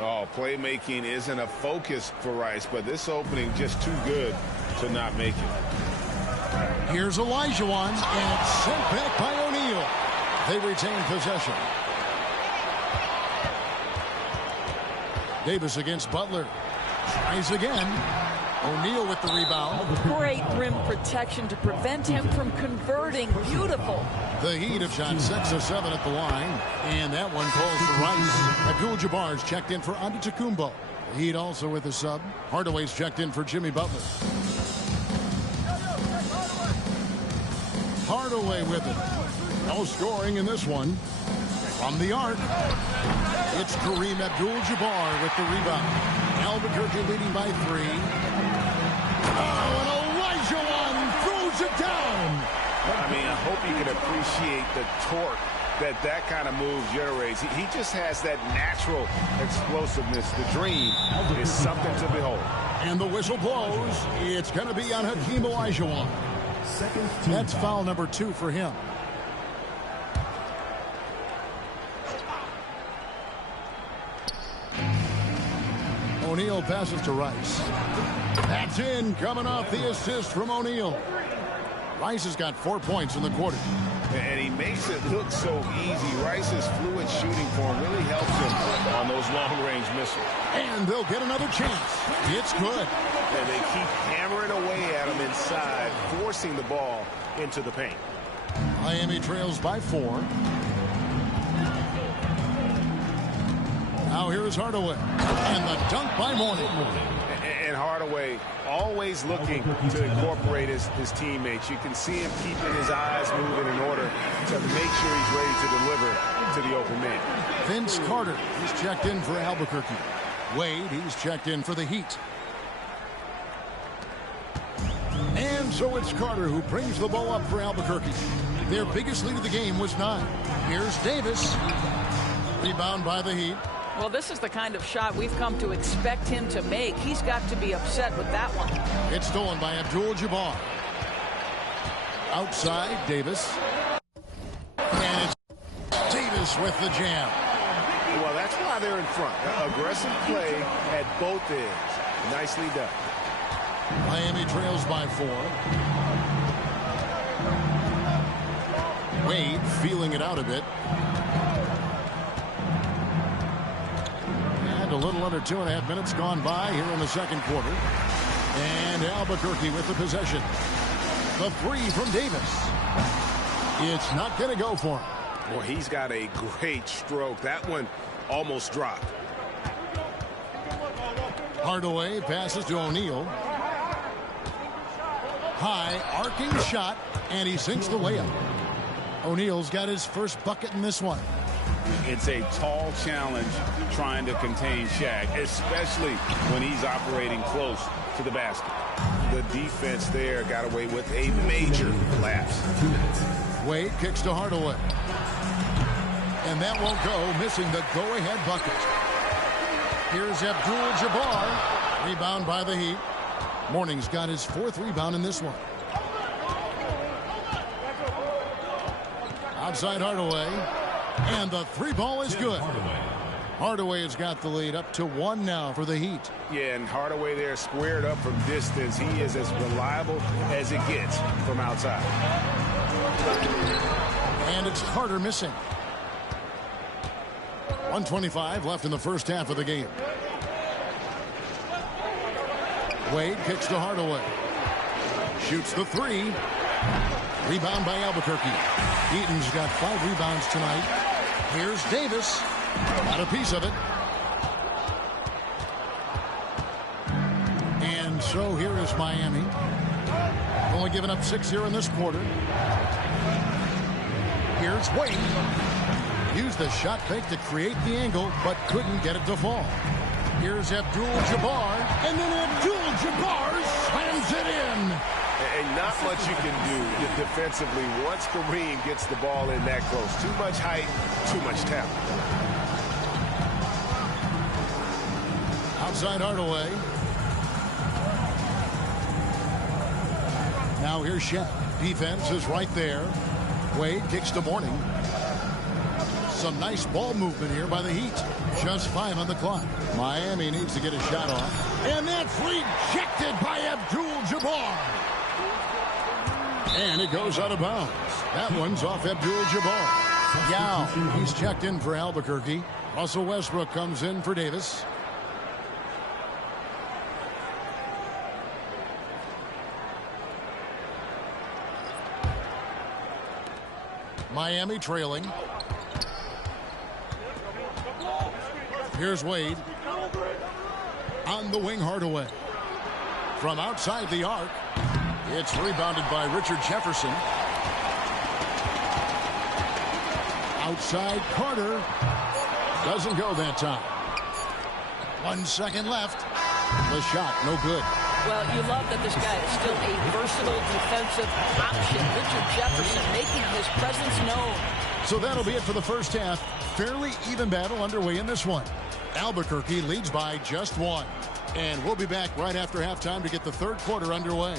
Oh, playmaking isn't a focus for Rice, but this opening just too good to not make it. Here's Olajuwon, and it's sent back by O'Neal. They retain possession. Davis against Butler. Tries again. O'Neal with the rebound. Great rim protection to prevent him from converting. Beautiful. The Heat have shot 6 of 7 at the line. And that one calls for Rice. Abdul-Jabbar's checked in for Antetokounmpo. The Heat also with a sub. Hardaway's checked in for Jimmy Butler. Hardaway with it. No scoring in this one. From the arc, it's Kareem Abdul-Jabbar with the rebound. Albuquerque leading by 3. Oh, and Olajuwon throws it down. I mean, I hope you can appreciate the torque that kind of move generates. He just has that natural explosiveness. The dream is something to behold. And the whistle blows. It's going to be on Hakeem Olajuwon. That's foul number 2 for him. O'Neal passes to Rice. That's in, coming off the assist from O'Neal. Rice has got 4 points in the quarter. And he makes it look so easy. Rice's fluid shooting form really helps him on those long-range missiles. And they'll get another chance. It's good. And they keep hammering away at him inside, forcing the ball into the paint. Miami trails by 4. Now here's Hardaway. And the dunk by Mourning. And Hardaway always looking to incorporate his teammates. You can see him keeping his eyes moving in order to make sure he's ready to deliver to the open man. Vince Carter, he's checked in for Albuquerque. Wade, he's checked in for the Heat. And And so it's Carter who brings the ball up for Albuquerque. Their biggest lead of the game was 9. Here's Davis. Rebound by the Heat. Well, this is the kind of shot we've come to expect him to make. He's got to be upset with that one. It's stolen by Abdul-Jabbar. Outside, Davis. And it's Davis with the jam. Well, that's why they're in front. Aggressive play at both ends. Nicely done. Miami trails by 4. Wade feeling it out a bit. And a little under 2.5 minutes gone by here in the second quarter. And Albuquerque with the possession. The 3 from Davis. It's not going to go for him. Well, he's got a great stroke. That one almost dropped. Hardaway passes to O'Neal. High arcing shot, and he sinks the layup. O'Neal's got his first bucket in this one. It's a tall challenge trying to contain Shaq, especially when he's operating close to the basket. The defense there got away with a major lapse. Wade kicks to Hardaway. And that won't go, missing the go-ahead bucket. Here's Abdul-Jabbar. Rebound by the Heat. Mourning's got his 4th rebound in this one. Outside Hardaway. And the 3 ball is good. Hardaway has got the lead up to 1 now for the Heat. Yeah, and Hardaway there squared up from distance. He is as reliable as it gets from outside. And it's Carter missing. 1:25 left in the first half of the game. Wade kicks to Hardaway. Shoots the 3. Rebound by Albuquerque. Eaton's got 5 rebounds tonight. Here's Davis. Got a piece of it. And so here is Miami. Only giving up 6 here in this quarter. Here's Wade. Used the shot fake to create the angle, but couldn't get it to fall. Here's Abdul-Jabbar, and then Abdul-Jabbar slams it in. And not much you can do defensively once Kareem gets the ball in that close. Too much height, too much talent. Outside Hardaway. Now here's Shaq. Defense is right there. Wade kicks to Mourning. Some nice ball movement here by the Heat. Just 5 on the clock. Miami needs to get a shot off. And that's rejected by Abdul-Jabbar. And it goes out of bounds. That one's off Abdul-Jabbar. Yao, he's checked in for Albuquerque. Russell Westbrook comes in for Davis. Miami trailing. Here's Wade. On the wing, Hardaway. From outside the arc. It's rebounded by Richard Jefferson. Outside Carter. Doesn't go that time. 1 second left. The shot, no good. Well, you love that this guy is still a versatile defensive option. Richard Jefferson making his presence known. So that'll be it for the first half. Fairly even battle underway in this one. Albuquerque leads by just 1. And we'll be back right after halftime to get the third quarter underway.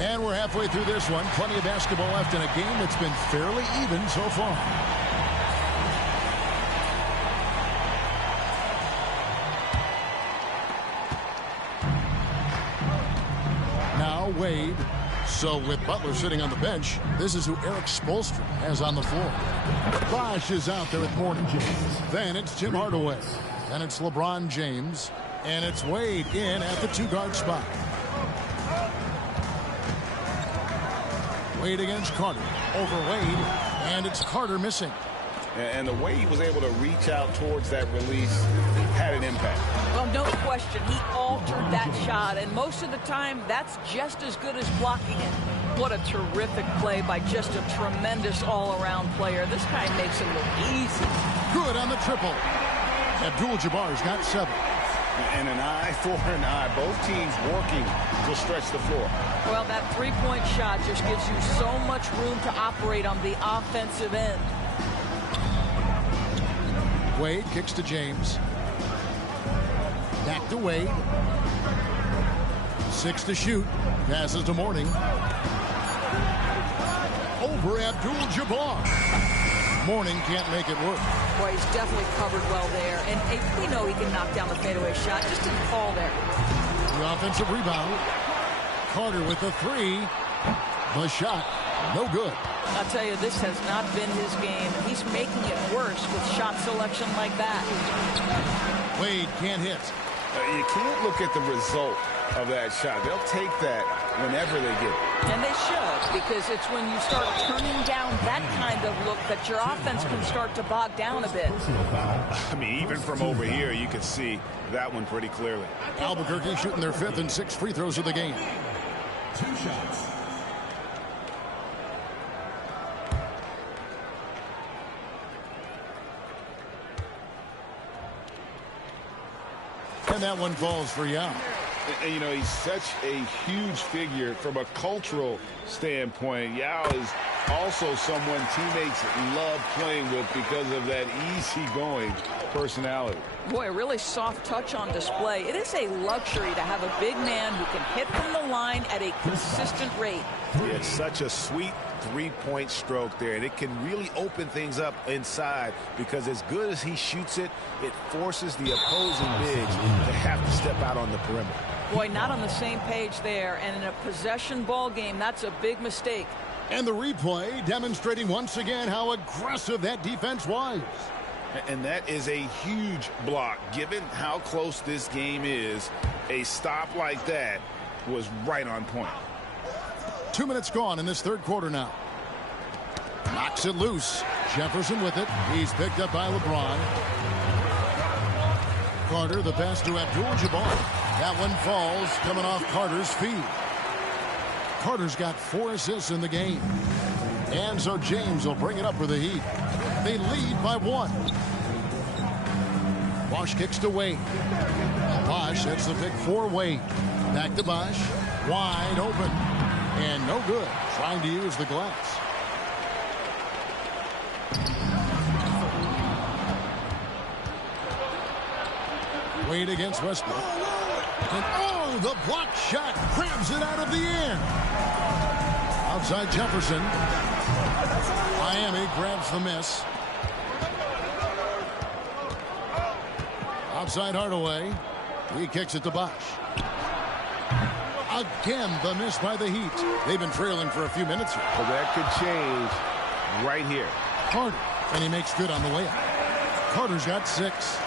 And we're halfway through this one. Plenty of basketball left in a game that's been fairly even so far. Now Wade. So with Butler sitting on the bench, this is who Eric Spoelstra has on the floor. Bosh is out there with Mourning. Then it's Tim Hardaway. Then it's LeBron James. And it's Wade in at the 2-guard spot. Wade against Carter. Over Wade. And it's Carter missing. And the way he was able to reach out towards that release had an impact. Well, no question. He altered that shot, and most of the time, that's just as good as blocking it. What a terrific play by just a tremendous all-around player. This guy makes it look easy. Good on the triple. Abdul-Jabbar's got 7. And an eye for an eye. Both teams working to stretch the floor. Well, that three-point shot just gives you so much room to operate on the offensive end. Wade kicks to James. Back to Wade. 6 to shoot. Passes to Mourning. Over Abdul-Jabbar. Mourning can't make it work. Boy, he's definitely covered well there. And we know he can knock down the fadeaway shot. Just didn't fall there. The offensive rebound. Carter with the 3. The shot. No good. I'll tell you, this has not been his game. He's making it worse with shot selection like that. Wade can't hit. You can't look at the result of that shot. They'll take that whenever they get it. And they should, because it's when you start turning down that kind of look that your offense can start to bog down a bit. I mean, even from over here, you can see that one pretty clearly. Albuquerque shooting their 5th and 6th free throws of the game. 2 shots. And that one falls for Yao. And, you know, he's such a huge figure from a cultural standpoint. Yao is also someone teammates love playing with because of that easygoing personality. Boy, a really soft touch on display. It is a luxury to have a big man who can hit from the line at a consistent rate. It's such a sweet three-point stroke there, and it can really open things up inside because as good as he shoots it, it forces the opposing bigs to have to step out on the perimeter. Boy, not on the same page there, and in a possession ball game, that's a big mistake. And the replay demonstrating once again how aggressive that defense was. And that is a huge block. Given how close this game is, a stop like that was right on point. 2 minutes gone in this third quarter now. Knocks it loose. Jefferson with it. He's picked up by LeBron. Carter, the pass to Abdul-Jabbar. That one falls, coming off Carter's feet. Carter's got 4 assists in the game. And so James will bring it up for the Heat. They lead by 1. Bosch kicks to Wade. Bosch hits the pick for Wade. Back to Bosch. Wide open. And no good. Trying to use the glass. Wade against Westbrook. And oh, the block shot grabs it out of the air. Outside Jefferson. Miami grabs the miss. Outside Hardaway. He kicks it to Bosch. Again, the miss by the Heat. They've been trailing for a few minutes here. Well, that could change right here. Carter, and he makes good on the layup. Carter's got 6.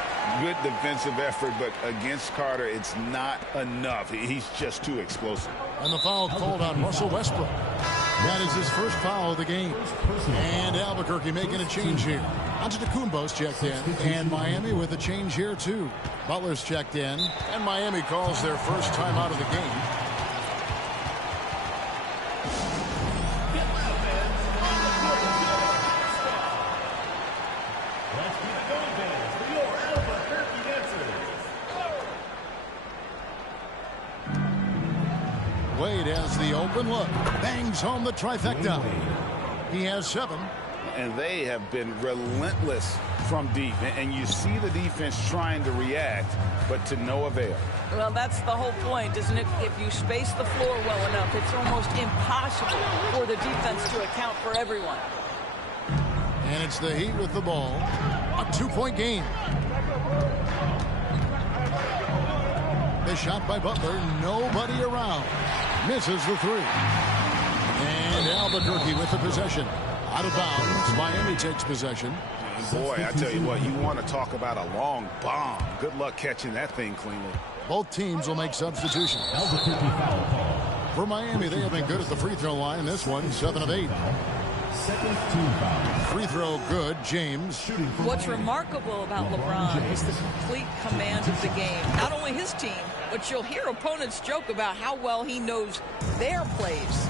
Good defensive effort, but against Carter, it's not enough. He's just too explosive. And the foul called on Russell Westbrook. That is his first foul of the game. And Albuquerque making a change here. Antetokounmpo's checked in, and Miami with a change here too. Butler's checked in, and Miami calls their first time out of the game. Wade has the open look. Bangs home the trifecta. He has 7. And they have been relentless from deep. And you see the defense trying to react, but to no avail. Well, that's the whole point, isn't it? If you space the floor well enough, it's almost impossible for the defense to account for everyone. And it's the Heat with the ball. A 2-point game. The shot by Butler. Nobody around. Misses the 3. And Albuquerque with the possession. Out of bounds. Miami takes possession. Boy, I tell you what, you want to talk about a long bomb. Good luck catching that thing cleanly. Both teams will make substitutions. For Miami, they have been good at the free throw line. This one, 7 of 8. Second team foul. Free throw good, James. What's remarkable about LeBron is the complete command of the game. Not only his team, but you'll hear opponents joke about how well he knows their plays.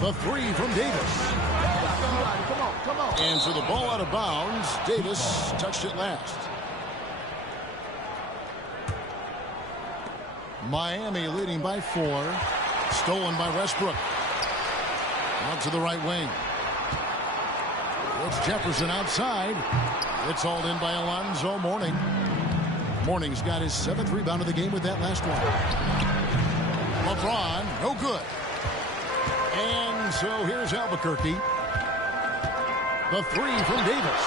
The three from Davis. Come on. And so the ball out of bounds. Davis touched it last. Miami leading by 4. Stolen by Westbrook. Out to the right wing. It's Jefferson outside. It's hauled in by Alonzo Mourning. Mourning's got his 7th rebound of the game with that last one. LeBron, no good. And so here's Albuquerque. The three from Davis.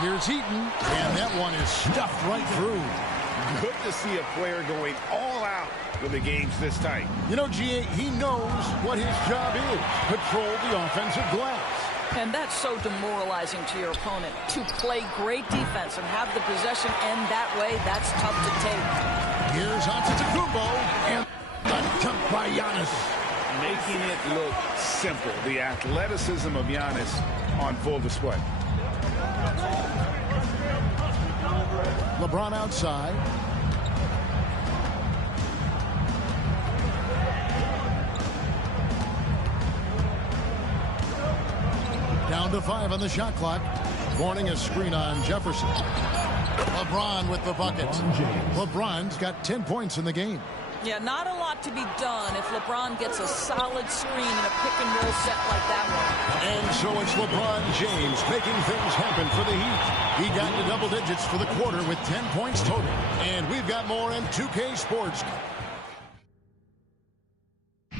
Here's Heaton, and that one is stuffed right through. Good to see a player going all out when the game's this tight. You know, G.A., he knows what his job is. Control the offensive glass. And that's so demoralizing to your opponent. To play great defense and have the possession end that way, that's tough to take. Here's Antetokounmpo, and the dunk by Giannis. Making it look simple. The athleticism of Giannis on full display. LeBron outside. Down to 5 on the shot clock. Mourning a screen on Jefferson. LeBron with the bucket. LeBron's got 10 points in the game. Yeah, not a lot to be done if LeBron gets a solid screen in a pick-and-roll set like that one. And so it's LeBron James making things happen for the Heat. He got into double digits for the quarter with 10 points total. And we've got more in 2K Sports.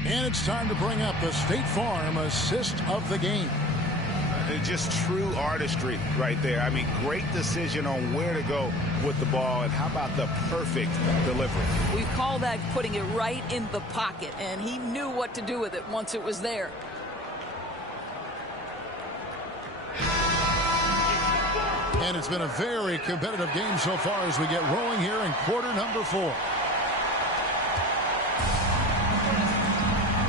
And it's time to bring up the State Farm assist of the game. Just true artistry right there. I mean, great decision on where to go with the ball, and how about the perfect delivery? We call that putting it right in the pocket, and he knew what to do with it once it was there. And it's been a very competitive game so far as we get rolling here in quarter number 4.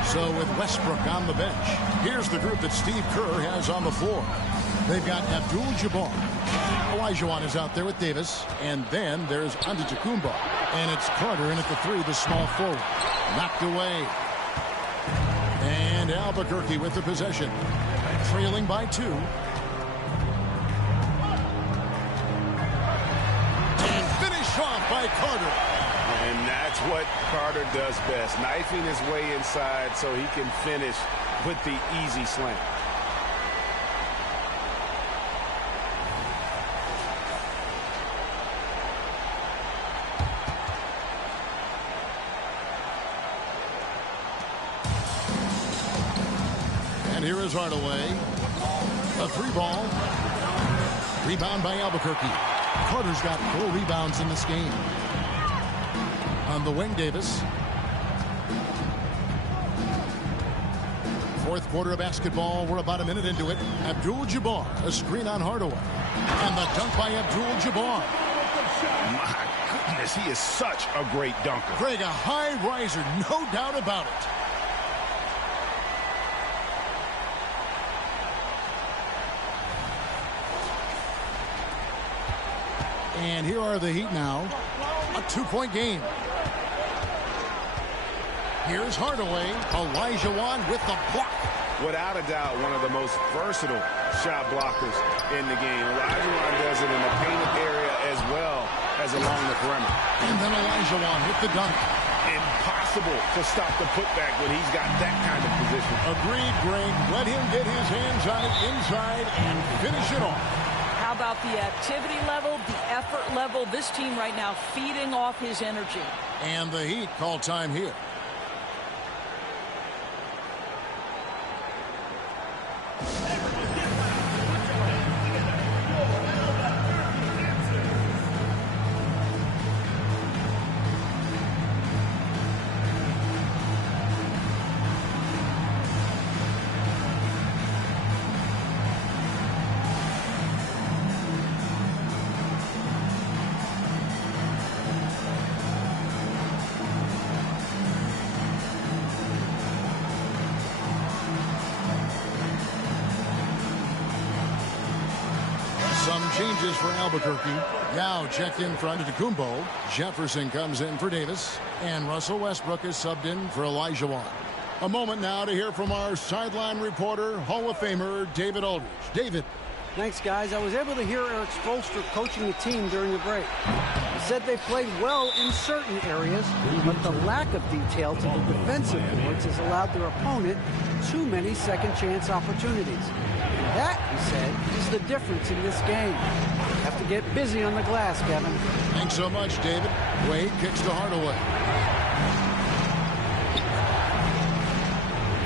So with Westbrook on the bench, here's the group that Steve Kerr has on the floor. They've got Abdul-Jabbar. Olajuwon is out there with Davis. And then there's Antetokounmpo. And it's Carter in at the 3, the small forward. Knocked away. And Albuquerque with the possession. Trailing by 2. And finished off by Carter. And that's what Carter does best, knifing his way inside so he can finish with the easy slam. And here is Hardaway. A 3-ball. Rebound by Albuquerque. Carter's got 4 rebounds in this game. On the wing, Davis. 4th quarter of basketball. We're about a minute into it. Abdul-Jabbar, a screen on Hardaway. And the dunk by Abdul-Jabbar. My goodness, he is such a great dunker. Greg, a high riser, no doubt about it. And here are the Heat now. A 2-point game. Here's Hardaway. Olajuwon with the block. Without a doubt, one of the most versatile shot blockers in the game. Olajuwon does it in the painted area as well as along the perimeter. And then Olajuwon with the dunk. Impossible to stop the putback when he's got that kind of position. Agreed, Greg. Let him get his hands on it inside and finish it off. How about the activity level, the effort level? This team right now feeding off his energy. And the Heat call time here. Some changes for Albuquerque. Yao checked in for Antetokounmpo. Jefferson comes in for Davis. And Russell Westbrook is subbed in for Olajuwon. A moment now to hear from our sideline reporter, Hall of Famer David Aldridge. David. Thanks, guys. I was able to hear Eric Spoelstra coaching the team during the break. He said they played well in certain areas, but the lack of detail to the defensive boards has allowed their opponent too many second-chance opportunities. And that, he said, is the difference in this game. Have to get busy on the glass, Kevin. Thanks so much, David. Wade kicks to Hardaway.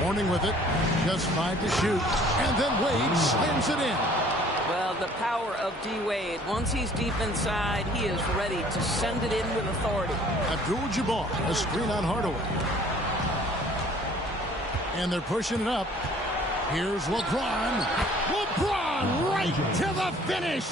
Warning with it. Just 5 to shoot. And then Wade slams it in. Well, the power of D. Wade. Once he's deep inside, he is ready to send it in with authority. Abdul-Jabbar, a screen on Hardaway. And they're pushing it up. Here's LeBron. LeBron right to the finish.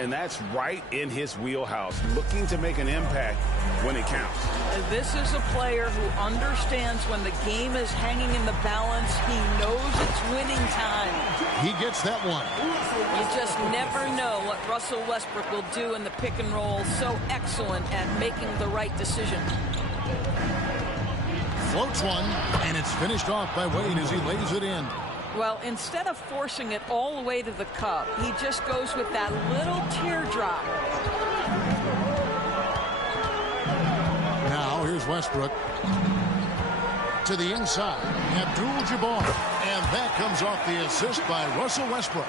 And that's right in his wheelhouse, looking to make an impact when it counts. And this is a player who understands when the game is hanging in the balance. He knows it's winning time. He gets that one. You just never know what Russell Westbrook will do in the pick and roll. So excellent at making the right decision. Floats one, and it's finished off by Wade as he lays it in. Well, instead of forcing it all the way to the cup, he just goes with that little teardrop. Now, here's Westbrook. To the inside, Abdul-Jabbar. And that comes off the assist by Russell Westbrook.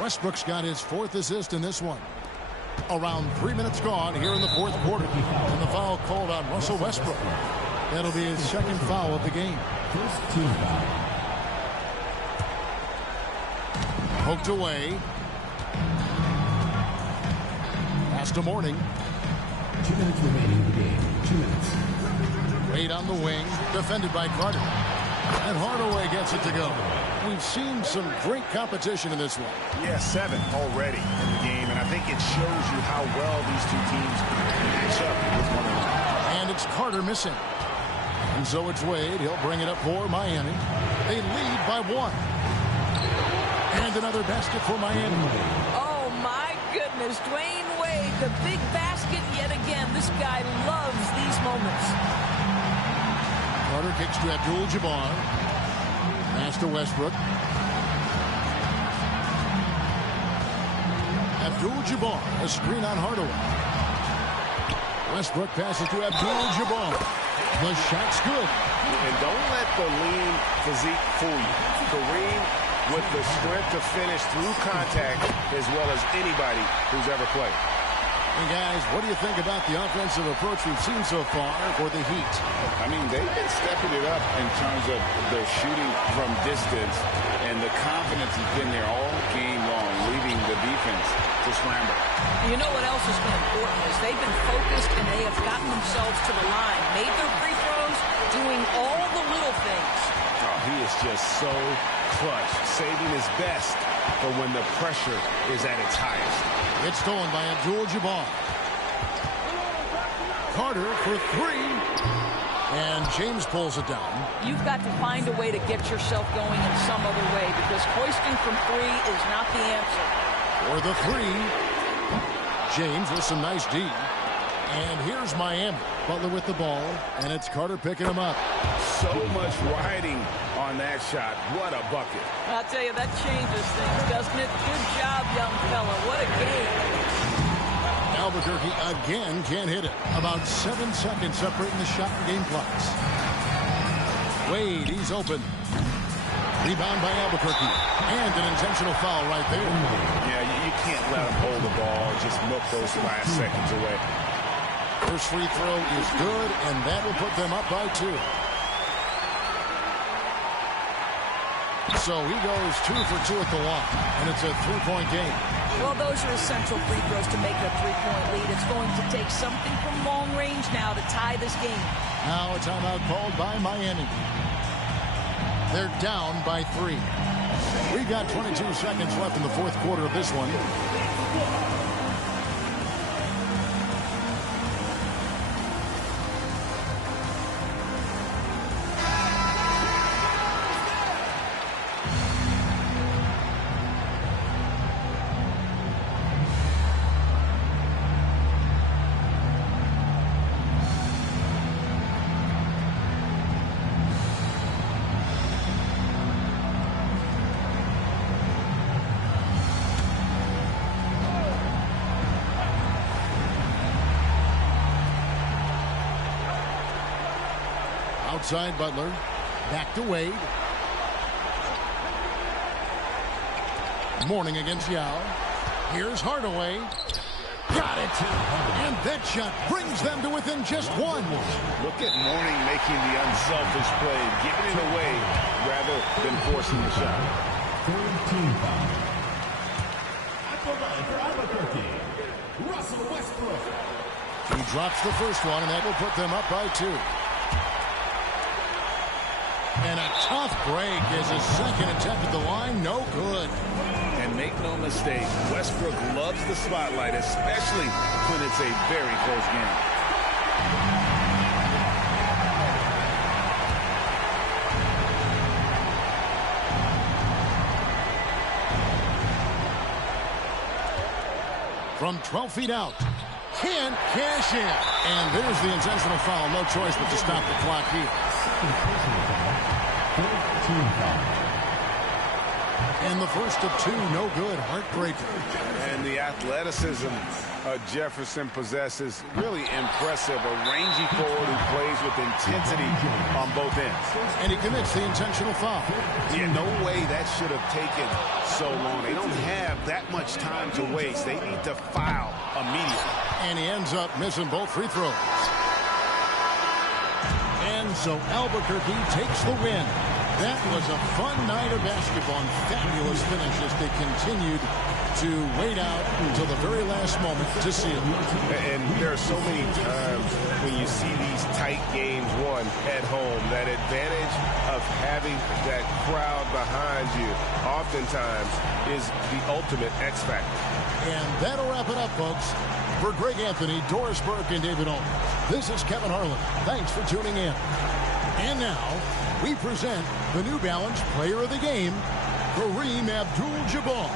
Westbrook's got his 4th assist in this one. Around 3 minutes gone here in the 4th quarter. And the foul called on Russell Westbrook. That'll be his 2nd foul of the game. First team foul. Poked away. Pass to Mourning. 2 minutes remaining in the game. 2 minutes. Wade on the wing. Defended by Carter. And Hardaway gets it to go. We've seen some great competition in this one. Yeah, 7 already in the game, and I think it shows you how well these two teams match up with one another. And it's Carter missing. And so it's Wade. He'll bring it up for Miami. They lead by 1. And another basket for Miami. Oh, my goodness. Dwayne Wade, the big basket yet again. This guy loves these moments. Carter kicks to Abdul-Jabbar. Pass to Westbrook. Abdul-Jabbar, a screen on Hardaway. Westbrook passes to Abdul-Jabbar. The shot's good. And don't let the lean physique fool you. Kareem with the strength to finish through contact as well as anybody who's ever played. And guys, what do you think about the offensive approach we've seen so far for the Heat? I mean, they've been stepping it up in terms of their shooting from distance, and the confidence has been there all game long, leaving the defense to scramble. You know what else has been important is they've been focused and they have gotten themselves to the line, made their free throws, doing all the little things. Oh, he is just so clutch, saving his best for when the pressure is at its highest. It's stolen by Abdul-Jabbar. Carter for 3. And James pulls it down. You've got to find a way to get yourself going in some other way because hoisting from 3 is not the answer. For the 3. James with some nice D. And here's Miami. Butler with the ball. And it's Carter picking him up. So much riding on that shot. What a bucket. I'll tell you, that changes things, doesn't it? Good job, young fella. What a game. Albuquerque again can't hit it. About 7 seconds separating the shot and game clocks. Wade, he's open. Rebound by Albuquerque. And an intentional foul right there. Yeah, you can't let him hold the ball and just milk those last seconds away. First free throw is good, and that will put them up by 2. So he goes 2 for 2 at the line, and it's a 3-point game. Well, those are essential free throws to make a 3-point lead. It's going to take something from long range now to tie this game. Now a timeout called by Miami. They're down by 3. We've got 22 seconds left in the 4th quarter of this one. outside Butler. Back to Wade. Mourning against Yao. Here's Hardaway. Got it. And that shot brings them to within just one. Look at Mourning making the unselfish play, giving it away rather than forcing the shot. Third team foul. At the line for Albuquerque, Russell Westbrook. He drops the first one, and that will put them up by 2. And a tough break is his second attempt at the line. No good. And make no mistake, Westbrook loves the spotlight, especially when it's a very close game. From 12 feet out. Can't cash in. And there's the intentional foul. No choice but to stop the clock here. Third team foul. And the first of 2, no good. Heartbreaker. And the athleticism Jefferson possesses, really impressive. A rangy forward who plays with intensity on both ends. And he commits the intentional foul. Yeah, no way that should have taken so long. They don't have that much time to waste. They need to foul immediately. And he ends up missing both free throws. And so Albuquerque takes the win. That was a fun night of basketball and fabulous finish as they continued to wait out until the very last moment to seal. And there are so many times when you see these tight games won at home, that advantage of having that crowd behind you oftentimes is the ultimate X factor. And that'll wrap it up, folks. For Greg Anthony, Doris Burke, and David Olds, this is Kevin Harlan. Thanks for tuning in. And now, we present the New Balance Player of the Game, Kareem Abdul-Jabbar.